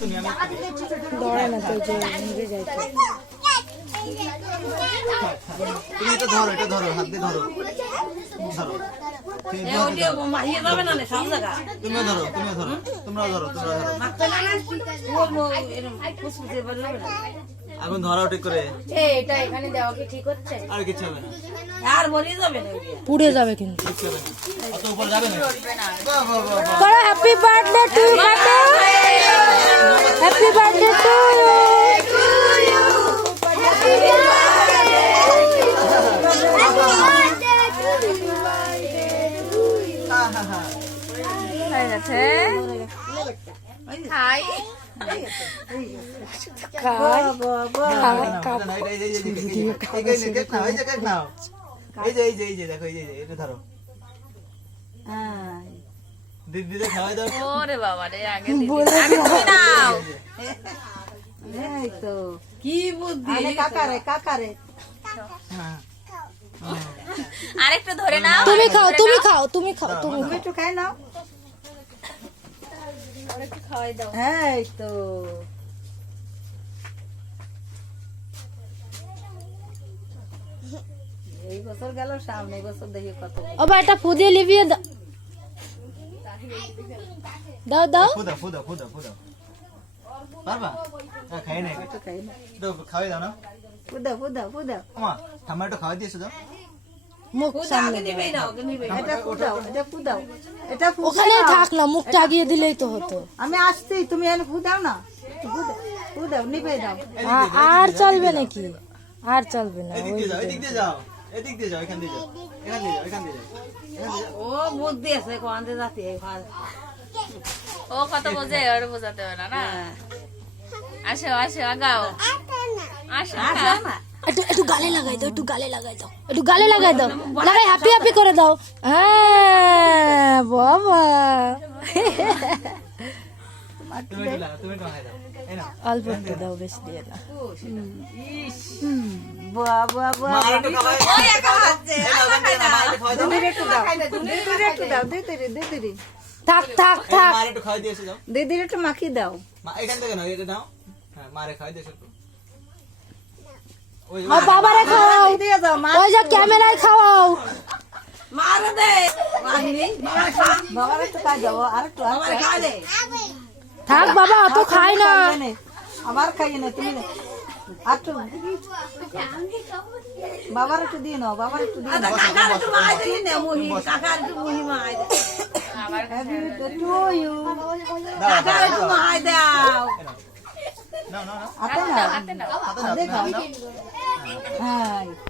তুমি আমি দৌড়ে না তো যে নিজে যাইতে তুমি এটা ধরো, এটা ধরো, হাত দিয়ে ধরো, ধরো। তুমিও ধরো, তুমিও ধরো, তোমরাও ধরো, তোমরাও ধরো। আগুন ধরাও ঠিক করে। এটা এখানে দেওয়া কি ঠিক হচ্ছে? আর কিছু হবে না, আর মরে যাবে না পুড়ে যাবে কিন্তু। কিচ্ছু হবে না। অত উপর যাবে না। বাহ, বাহ, বাহ, বাহ। করো হ্যাপি বার্থডে টু ইউ কাটো। Happy birthday to you. হয়ে গেছে খাই খাই দিদি খাওয়াই দাও। ওরে বাবা রে আগে তুমি নাও এই তো কি বুদ্ধি কাকারে আরেকটু ধরে নাও তুমি খাও, তুমি খাও, তুমি খাও, তুমি তুমি একটু খাই নাও খাওয়াই দাও এই তো এই বছর গেল সামনে বছর দেখি কত ও বেটা ফুদিয়ে লিভিয়ে দাও দাও দাও। ফুদা ফুদা ফুদা ফুদা পারবা? খাই নাই, খাই না খাওয়াই দাও না। ফুদা আমা ঠাম্মা একটু খাওয়াই দিয়েছো দাও। মুখ সামনে নিবে নাও আগে নিবে এটা ফুদাও এটা ওখানে থাক না, মুখ টাগিয়ে দিলেই তো হতো। আমি আসছি তুমি এনে ফুদাও না ফুদাও নিবে দাও আর চলবে নাকি? আর চলবে না। এদিক দিয়ে যাও, এদিক দিয়ে যাও, এদিক দিয়ে যাও, এখান দিয়ে যাও, এখান দিয়ে যাও, এখান দিয়ে যাও, এখান দিয়ে যাও। ও বুদ্ধি আছে কোয়ান্তে যাতি ও কত বোঝে আর বোঝাতে হবে না আসো আসো আগাও আসো না একটু একটু গালে লাগাই দাও, একটু গালে লাগাই দাও, একটু গালে লাগাই দাও, লাগাই হ্যাপি হ্যাপি করে দাও। হ্যাঁ বাবা তুমি একটু লাগাও, তুমি একটু খাই দাও। এই নাও। অল্প একটু দাও, বেশি দিয়ে না। বাবা মা আরেকটু খাওয়াই দাও। এই নাও, এখান দিয়ে নাও, মা আরেকটু খাওয়াই দাও। দিদির থাক থাক থাক। মা আরেকটু খাওয়াই দিয়েছো দাও। দিদির একটু মাখি দাও মা এখান থেকে নাও, এটা নাও। হ্যাঁ, মারে খাওয়াই দিয়েছো একটু। ওই আর বাবারে খাওয়াও, দিয়ে দাও মা ওই যে ক্যামেরায় খাওয়াও। মারে দে বাবার একটু খাই দাও আর একটু খাওয়া দে থাক বাবা, অত খাই না। আবার খাইয়ে না তুমি আর একটু বাবার একটু দিয়ে নাও বাবার একটু দিয়ে নাও কাকার একটু মাই দে নে মুহি কাকার একটু মুহি মাই দে হ্যাপি বার্থডে টু ইউ দাও, কাকার একটু মাই দাও নাও, নাও, নাও। হাতে নাও হাতে নাও, দেখাও নাও। হ্যাঁ